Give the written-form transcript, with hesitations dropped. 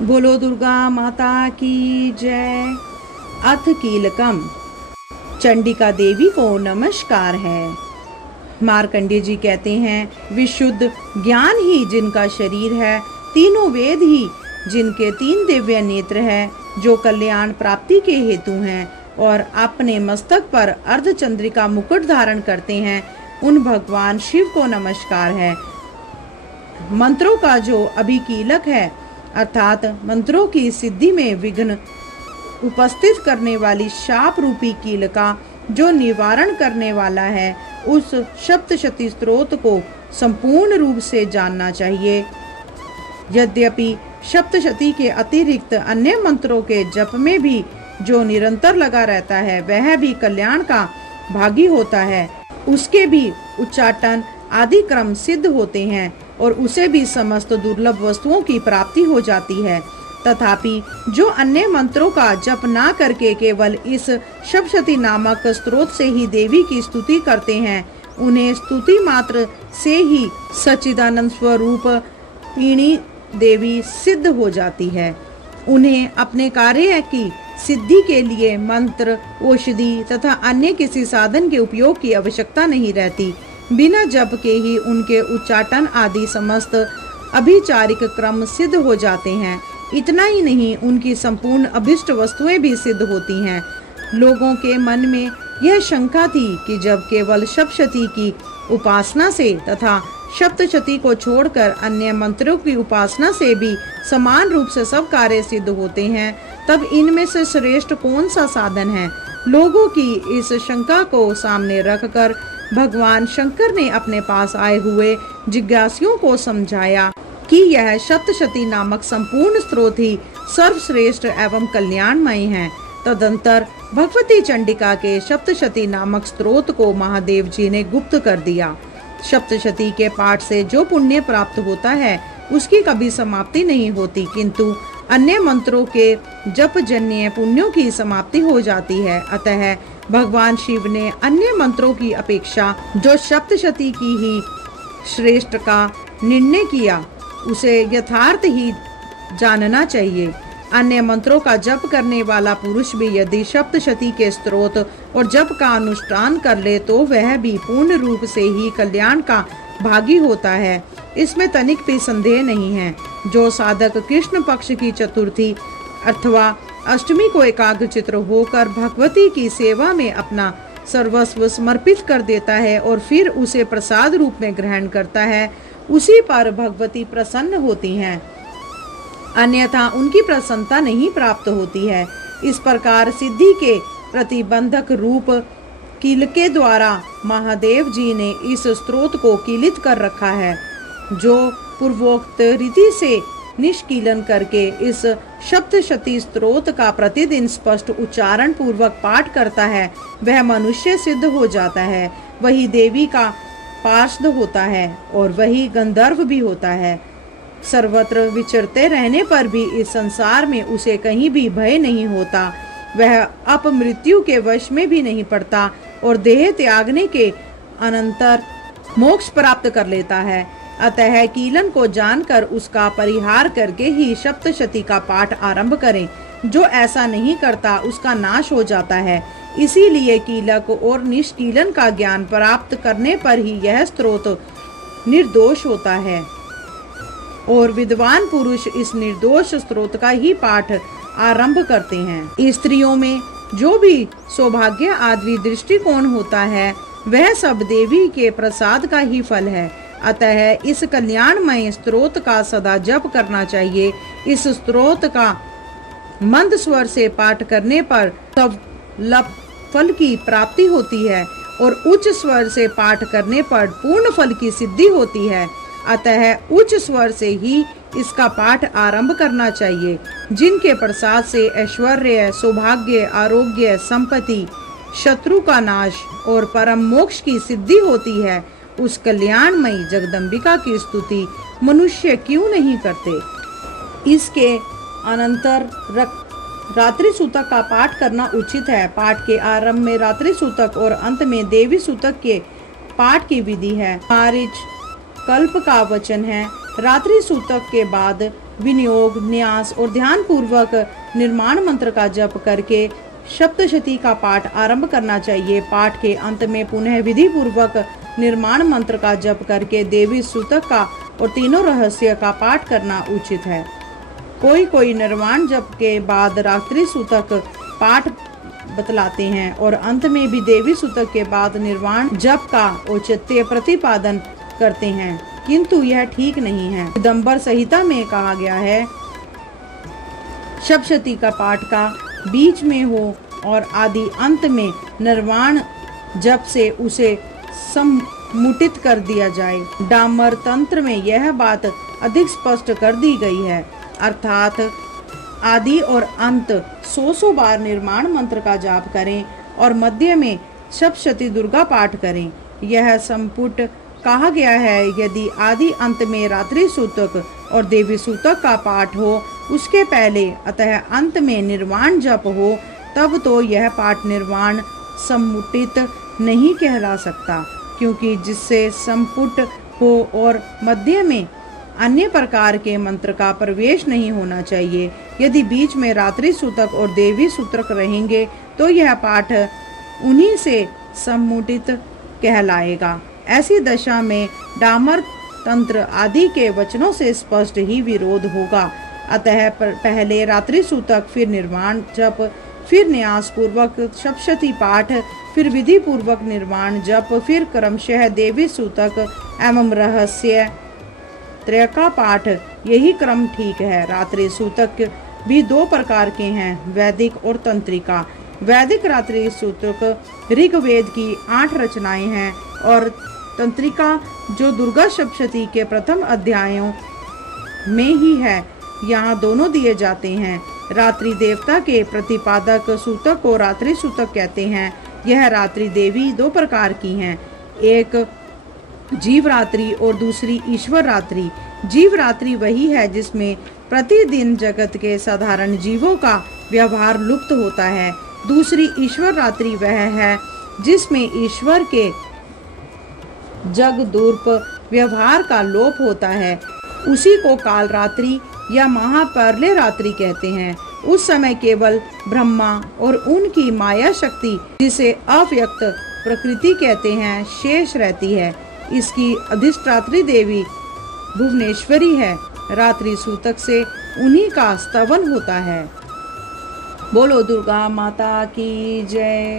बोलो दुर्गा माता की जय। अथ कीलकम। चंडिका देवी को नमस्कार है। मार्कंडेय जी कहते हैं, विशुद्ध ज्ञान ही जिनका शरीर है, तीनों वेद ही जिनके तीन दिव्य नेत्र है, जो कल्याण प्राप्ति के हेतु हैं और अपने मस्तक पर अर्धचंद्रिका मुकुट धारण करते हैं, उन भगवान शिव को नमस्कार है। मंत्रों का जो अभिकीलक है, अर्थात मंत्रों की सिद्धि में विघ्न उपस्थित करने वाली शाप रूपी कीलका जो निवारण करने वाला है, उस सप्तशती स्तोत्र को संपूर्ण रूप से जानना चाहिए। यद्यपि सप्तशती के अतिरिक्त अन्य मंत्रों के जप में भी जो निरंतर लगा रहता है, वह भी कल्याण का भागी होता है। उसके भी उच्चाटन आदि क्रम सिद्ध होते हैं और उसे भी समस्त दुर्लभ वस्तुओं की प्राप्ति हो जाती है। तथापि जो अन्य मंत्रों का जप ना करके केवल इस सप्तशती नामक स्तोत्र से ही देवी की स्तुति करते हैं, उन्हें स्तुति मात्र से ही सच्चिदानंद स्वरूप पीणी देवी सिद्ध हो जाती है। उन्हें अपने कार्य की सिद्धि के लिए मंत्र, औषधि तथा अन्य किसी साधन के उपयोग की आवश्यकता नहीं रहती। बिना जप के ही उनके उच्चाटन आदि समस्त अभिचारिक क्रम सिद्ध हो जाते हैं। इतना ही नहीं, उनकी संपूर्ण अभिष्ट वस्तुएं भी सिद्ध होती हैं। लोगों के मन में यह शंका थी कि जब केवल सप्तशती की उपासना से तथा सप्तशती को छोड़कर अन्य मंत्रों की उपासना से भी समान रूप से सब कार्य सिद्ध होते हैं, तब इनमें से श्रेष्ठ कौन सा साधन है? लोगों की इस शंका को सामने रखकर भगवान शंकर ने अपने पास आए हुए जिज्ञासुओं को समझाया कि यह सप्तशती नामक संपूर्ण स्तोत्र ही सर्वश्रेष्ठ एवं कल्याणमय है। तदंतर भगवती चंडिका के सप्तशती नामक स्तोत्र को महादेव जी ने गुप्त कर दिया। सप्तशती के पाठ से जो पुण्य प्राप्त होता है, उसकी कभी समाप्ति नहीं होती, किंतु अन्य मंत्रों के जप जन्य पुण्यों की समाप्ति हो जाती है। अतः भगवान शिव ने अन्य मंत्रों की अपेक्षा जो सप्तशती की ही श्रेष्ठ का निर्णय किया, उसे यथार्थ ही जानना चाहिए। अन्य मंत्रों का जप करने वाला पुरुष भी यदि सप्तशती के स्तोत्र और जप का अनुष्ठान कर ले, तो वह भी पूर्ण रूप से ही कल्याण का भागी होता है। इसमें तनिक भी संदेह नहीं है। जो साधक कृष्ण पक्ष की चतुर्थी अथवा अष्टमी को एकाग्रचित्त होकर भगवती की सेवा में अपना सर्वस्व समर्पित कर देता है और फिर उसे प्रसाद रूप में ग्रहण करता है, उसी पर भगवती प्रसन्न होती हैं, अन्यथा उनकी प्रसन्नता नहीं प्राप्त होती है। इस प्रकार सिद्धि के प्रतिबंधक रूप कील के द्वारा महादेव जी ने इस स्तोत्र को कीलित कर रखा है। जो पूर्वोक्त रीति से निष्कीलन करके इस सप्तशती स्तोत्र का प्रतिदिन स्पष्ट उच्चारण पूर्वक पाठ करता है, वह मनुष्य सिद्ध हो जाता है, वही देवी का पार्षद होता है और वही गंधर्व भी होता है। सर्वत्र विचरते रहने पर भी इस संसार में उसे कहीं भी भय नहीं होता। वह अपमृत्यु के वश में भी नहीं पड़ता और देह त्यागने के अनंतर मोक्ष प्राप्त कर लेता है। अतः कीलन को जानकर उसका परिहार करके ही सप्तशती का पाठ आरंभ करें। जो ऐसा नहीं करता, उसका नाश हो जाता है। इसीलिए कीलक और निष्कीलन का ज्ञान प्राप्त करने पर ही यह स्तोत्र निर्दोष होता है और विद्वान पुरुष इस निर्दोष स्तोत्र का ही पाठ आरंभ करते हैं। स्त्रियों में जो भी सौभाग्य आदि दृष्टिकोण होता है, वह सब देवी के प्रसाद का ही फल है। अतः इस कल्याणमय स्तोत्र का सदा जप करना चाहिए। इस स्तोत्र का मंद स्वर से पाठ करने पर सब फल की प्राप्ति होती है और उच्च स्वर से पाठ करने पर पूर्ण फल की सिद्धि होती है। अतः उच्च स्वर से ही इसका पाठ आरंभ करना चाहिए। जिनके प्रसाद से ऐश्वर्य, सौभाग्य, आरोग्य, संपत्ति, शत्रु का नाश और परम मोक्ष की सिद्धि होती है, उस कल्याणमयी जगदम्बिका की स्तुति मनुष्य क्यों नहीं करते। इसके अनंतर रात्रि सूतक का पाठ करना उचित है। पाठ के आरंभ में रात्रि सूतक और अंत में देवी सूतक के पाठ की विधि है। मारीच कल्प का वचन है। रात्रि सूतक के बाद विनियोग, न्यास और ध्यान पूर्वक निर्माण मंत्र का जप करके सप्तशती का पाठ आरंभ करना चाहिए। पाठ के अंत में पुनः विधि पूर्वक निर्माण मंत्र का जप करके देवी सूतक का और तीनों रहस्य का पाठ करना उचित है। कोई निर्वाण जप के बाद रात्रि सूतक पाठ बतलाते हैं और अंत में भी देवी सूतक के बाद निर्वाण जप का औचित्य प्रतिपादन करते हैं, किंतु यह ठीक नहीं है। दिगंबर संहिता में कहा गया है, सप्तशती का पाठ का बीच में हो और आदि अंत में निर्वाण जप से उसे सम्मुटित कर दिया जाए। डामर तंत्र में यह बात अधिक स्पष्ट कर दी गई है, अर्थात आदि और अंत 100 बार निर्माण मंत्र का जाप करें और मध्य में सप्तशती दुर्गा पाठ करें। यह संपुट कहा गया है। यदि आदि अंत में रात्रि सूतक और देवी सूतक का पाठ हो, उसके पहले अतः अंत में निर्वाण जप हो, तब तो यह पाठ निर्वाण सम्मुटित नहीं कहला सकता, क्योंकि जिससे संपुट हो और मध्य में अन्य प्रकार के मंत्र का प्रवेश नहीं होना चाहिए। यदि बीच में रात्रि सूतक और देवी सूतक रहेंगे तो यह पाठ उन्हीं से सम्मुटित कहलाएगा। ऐसी दशा में डामर तंत्र आदि के वचनों से स्पष्ट ही विरोध होगा। अतः पहले रात्रि सूतक, फिर निर्वाण जप, फिर न्यास पूर्वक सप्तशती पाठ, फिर विधि पूर्वक निर्वाण जप, फिर क्रमशः देवी सूतक एवं रहस्य त्रय का पाठ, यही क्रम ठीक है। रात्रि सूतक भी 2 प्रकार के हैं, वैदिक और तंत्रिका। वैदिक रात्रि सूतक ऋग्वेद की 8 रचनाएं हैं और तंत्रिका जो दुर्गा सप्तशती के प्रथम अध्यायों में ही है, यहाँ दोनों दिए जाते हैं। रात्रि देवता के प्रतिपादक सूतक को रात्रि सूतक कहते हैं। यह रात्रि देवी 2 प्रकार की हैं, एक जीव रात्रि और दूसरी ईश्वर रात्रि। जीव रात्रि वही है जिसमें प्रतिदिन जगत के साधारण जीवों का व्यवहार लुप्त होता है। दूसरी ईश्वर रात्रि वह है जिसमें ईश्वर के जगदूर्प व्यवहार का लोप होता है। उसी को काल रात्रि या महापर्ले रात्रि कहते हैं। उस समय केवल ब्रह्मा और उनकी माया शक्ति, जिसे अव्यक्त प्रकृति कहते हैं, शेष रहती है। इसकी अधिष्ठात्री देवी भुवनेश्वरी है। रात्रि सूतक से उन्हीं का स्तवन होता है। बोलो दुर्गा माता की जय।